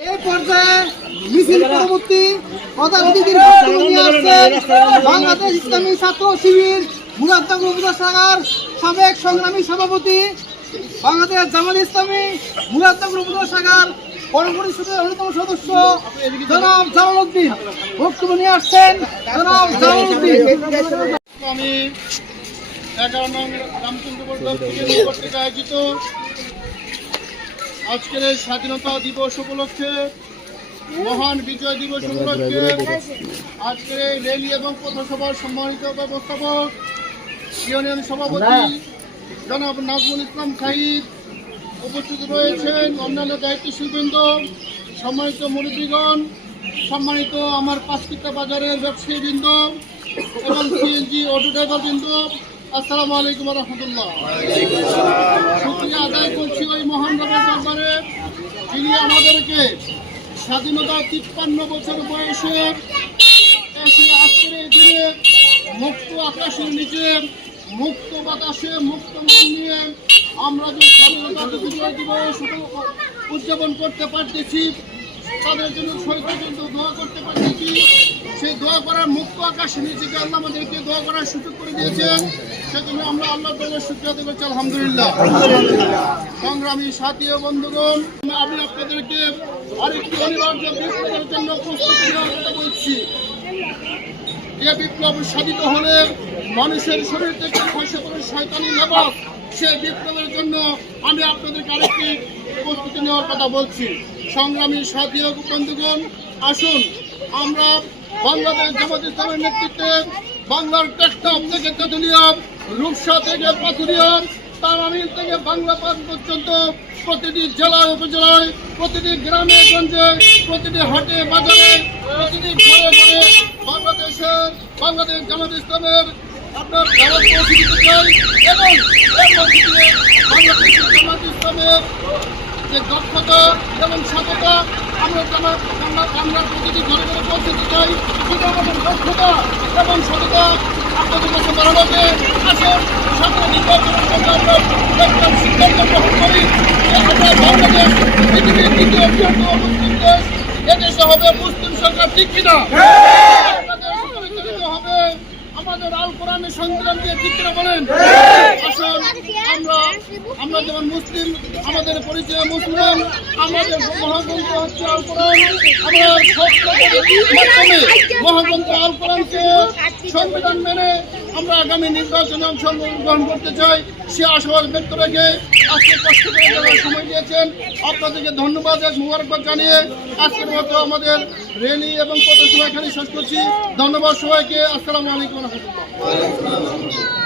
এই পর্যায়ে মিছিল পরবর্তী প্রধান অতিথির বক্তব্য নিয়ে আসছেন বাংলাদেশ ইসলামী ছাত্র শিবির মুরাদনগর উপজেলা শাখার সাবেক সংগ্রামী সভাপতি, বাংলাদেশ জামাত ইসলামী মুরাদনগর উপজেলা শাখার পরিষদের অন্যতম সদস্য জনাব জালাল উদ্দিন বক্তব্য নিয়ে আসছেন। জনাব জালাল উদ্দিন। আমি 11 নং রামচন্দ্রপুর দল থেকে কর্তৃক আয়োজিত আজকের এই স্বাধীনতা দিবস উপলক্ষে, মহান বিজয় দিবস উপলক্ষে আজকের এই র্যালি এবং পথসভার সম্মানিত ব্যবস্থাপক ইউনিয়ন সভাপতি জনাব নাজমুল ইসলাম খাহিদ, উপস্থিত রয়েছেন অন্যান্য দায়িত্বশীলবৃন্দ, সম্মানিত মুরব্বীগণ, সম্মানিত আমার পাঁচকিতা বাজারের ব্যবসায়ীবৃন্দ এবং সিএনজি অটো ড্রাইভারবৃন্দ, আসসালামু আলাইকুম রহমতুল্লাহ। শুকরিয়া আদায় করছি ওই মহান রবের দরবারে, যিনি আমাদেরকে স্বাধীনতা 53 বছর বয়সে এসে আজকের এই দিনে মুক্ত আকাশের নিচে, মুক্ত বাতাসে, মুক্ত মন নিয়ে আমরা যে স্বাধীনতা দিবস উদযাপন করতে পারতেছি, তাদের জন্য শহীদদের জন্য দোয়া করতে পারতেছি। সেই দোয়া করার মুক্ত আকাশের নিচে আল্লাহ আমাদেরকে দোয়া করার সুযোগ করে দিয়েছেন, সেজন্য আমরা আল্লাহর দরবারে শুকরিয়া আদায় করছি আলহামদুলিল্লাহ। সংগ্রামী সাথী ও বন্ধুগণ, আমি আপনাদেরকে আরেকটি অনিবার্য বিপ্লবের জন্য প্রস্তুতি নেওয়ার কথা বলছি। যে বিপ্লব সাধিত হলে মানুষের শরীর থেকে খসে পড়ে শয়তানি লাবাস, সেই বিপ্লবের জন্য আমি আপনাদেরকে আরেকটি প্রস্তুতি নেওয়ার কথা বলছি। সংগ্রামী সাথী ও বন্ধুগণ, আসুন আমরা বাংলাদেশ জামাত ইসলামের নেতৃত্বে বাংলার টেকনাফ থেকে তেঁতুলিয়া, রূপসা থেকে পাথুরিয়া, তারামিল থেকে বাংলাপাড় পর্যন্ত প্রতিটি জেলায় উপজেলায়, প্রতিটি গ্রামে গঞ্জে, প্রতিটি হাটে বাজারে, প্রতিটি ঘরে ঘরে বাংলাদেশ জামাত ইসলামের আপনার দাওয়াত পৌঁছে দিতে চাই এবং এর মধ্যে দিয়ে বাংলাদেশ জামাত ইসলামের যে দক্ষতা এবং সততা আমরা প্রতিটি ঘরে ঘরে পৌঁছে দিতে চাই। সেটা আমাদের দক্ষতা এবং সততা আপনাদের কাছে বাড়ানোকে আসুন সামনে নির্বাচনের জন্য আমরা একটা সিদ্ধান্ত গ্রহণ করি যে আমরা বাংলাদেশ পৃথিবীর দ্বিতীয় বৃহত্তম মুসলিম দেশ, এদেশে হবে মুসলিম সরকার, ঠিক কিনা? হবে আমাদের আল কোরআনের সংবিধান দিয়ে, ঠিক কিনা বলেন? আসুন আমরা যেমন মুসলিম, আমাদের পরিচয় মুসলিম, আমাদের মহাগ্রন্থ হচ্ছে আল কোরআন, আমরা মাধ্যমে মহাগ্রন্থ আল কোরআনকে সংবিধান মেনে আমরা আগামী নির্বাচনে অংশগ্রহণ করতে চাই। সে আশাবাদ ব্যক্ত রেখে আজকে কষ্ট করে যারা সময় দিয়েছেন আপনাদেরকে ধন্যবাদ এক মুবারকবাদ জানিয়ে আজকের মতো আমাদের র্যালি এবং পথসভা এখানে শেষ করছি। ধন্যবাদ সবাইকে। আসসালামু আলাইকুম রহমতুল্লাহ।